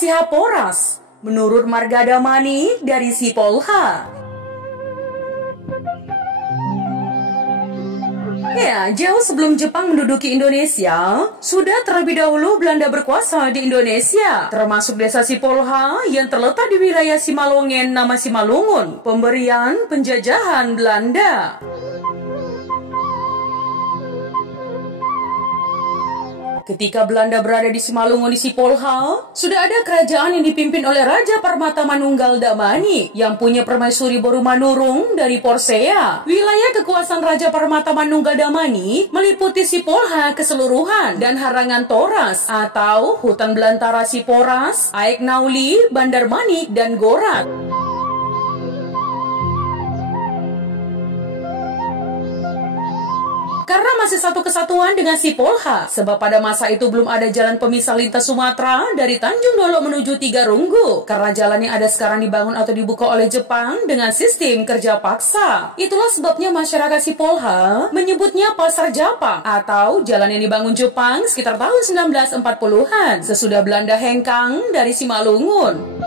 Sihaporas menurut Marga Damani dari Sipolha. Ya, jauh sebelum Jepang menduduki Indonesia, sudah terlebih dahulu Belanda berkuasa di Indonesia, termasuk desa Sipolha yang terletak di wilayah Simalungun nama Simalungun, pemberian penjajahan Belanda. Ketika Belanda berada di Simalungun di Sipolha, sudah ada kerajaan yang dipimpin oleh Raja Permata Manunggal Damani yang punya permaisuri Boromanurung dari Porsea. Wilayah kekuasaan Raja Permata Manunggal Damani meliputi Sipolha keseluruhan dan Harangan Toras atau hutan belantara Siporas, Aek Nauli, Bandar Manik, dan Gorat. Karena masih satu kesatuan dengan Sipolha, sebab pada masa itu belum ada jalan pemisah lintas Sumatera dari Tanjung Dolok menuju Tigarunggu, karena jalan yang ada sekarang dibangun atau dibuka oleh Jepang dengan sistem kerja paksa. Itulah sebabnya masyarakat Sipolha menyebutnya Pasar Japa atau jalan yang dibangun Jepang sekitar tahun 1940-an, sesudah Belanda hengkang dari Simalungun.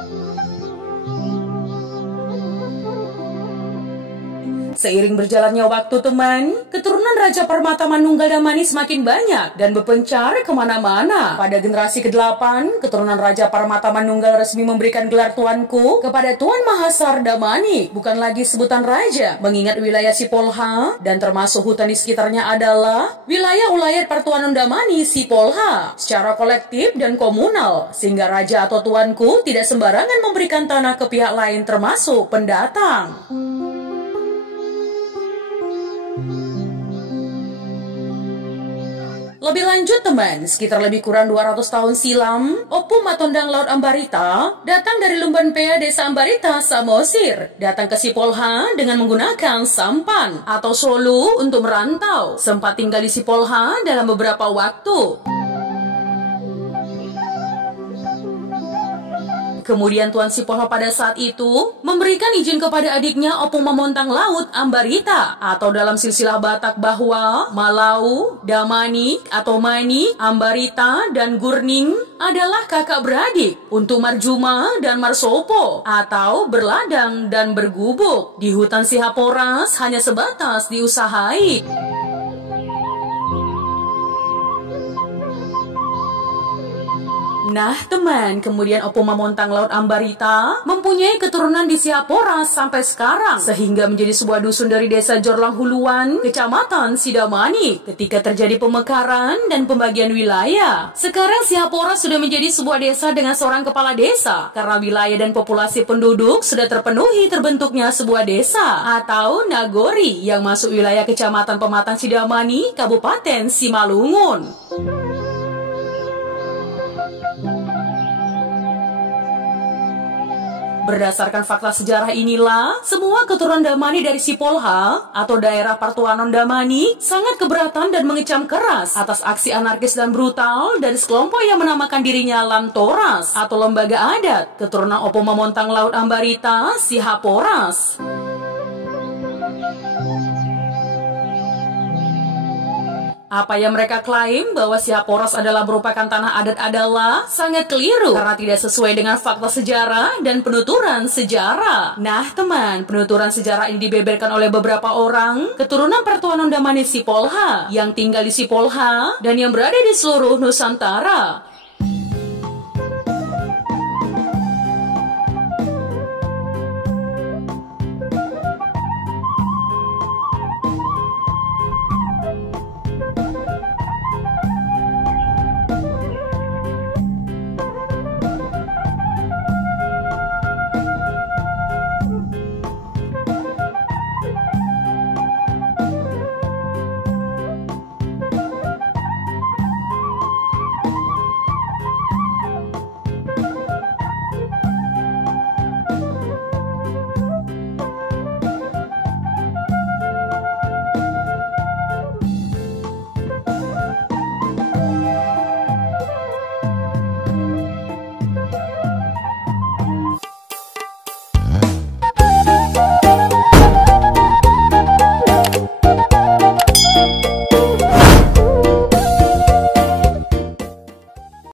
Seiring berjalannya waktu teman, keturunan Raja Permata Manunggal Damani semakin banyak dan berpencar kemana-mana. Pada generasi ke-8, keturunan Raja Permata Manunggal resmi memberikan gelar tuanku kepada Tuan Mahasar Damani, bukan lagi sebutan raja, mengingat wilayah Sipolha dan termasuk hutan di sekitarnya adalah wilayah ulayat Pertuanan Damani Sipolha secara kolektif dan komunal, sehingga raja atau tuanku tidak sembarangan memberikan tanah ke pihak lain termasuk pendatang. Lebih lanjut teman, sekitar lebih kurang 200 tahun silam, Opu Matondang Laut Ambarita datang dari Lumbanpea Desa Ambarita, Samosir, datang ke Sipolha dengan menggunakan sampan atau solu untuk merantau. Sempat tinggal di Sipolha dalam beberapa waktu. Kemudian Tuan Sipolha pada saat itu memberikan izin kepada adiknya Opu Mamontang Laut Ambarita atau dalam silsilah Batak bahwa Malau, Damani atau Mani, Ambarita, dan Gurning adalah kakak beradik untuk Marjuma dan Marsopo atau berladang dan bergubuk. Di hutan Sihaporas hanya sebatas diusahai. Nah teman, kemudian Opu Mamontang Laut Ambarita mempunyai keturunan di Sihaporas sampai sekarang, sehingga menjadi sebuah dusun dari desa Jorlang Huluan, kecamatan Sidamani, ketika terjadi pemekaran dan pembagian wilayah. Sekarang Sihaporas sudah menjadi sebuah desa dengan seorang kepala desa, karena wilayah dan populasi penduduk sudah terpenuhi terbentuknya sebuah desa atau nagori yang masuk wilayah kecamatan Pematang Sidamani, Kabupaten Simalungun. Berdasarkan fakta sejarah inilah, semua keturunan Damani dari Sipolha atau daerah Pertuanan Damani sangat keberatan dan mengecam keras atas aksi anarkis dan brutal dari sekelompok yang menamakan dirinya Lamtoras atau lembaga adat keturunan Opu Mamontang Laut Ambarita Sihaporas. Apa yang mereka klaim bahwa Sihaporas adalah merupakan tanah adat adalah sangat keliru karena tidak sesuai dengan fakta sejarah dan penuturan sejarah. Nah teman, penuturan sejarah ini dibeberkan oleh beberapa orang keturunan Pertuanan Damani Sipolha yang tinggal di Sipolha dan yang berada di seluruh Nusantara.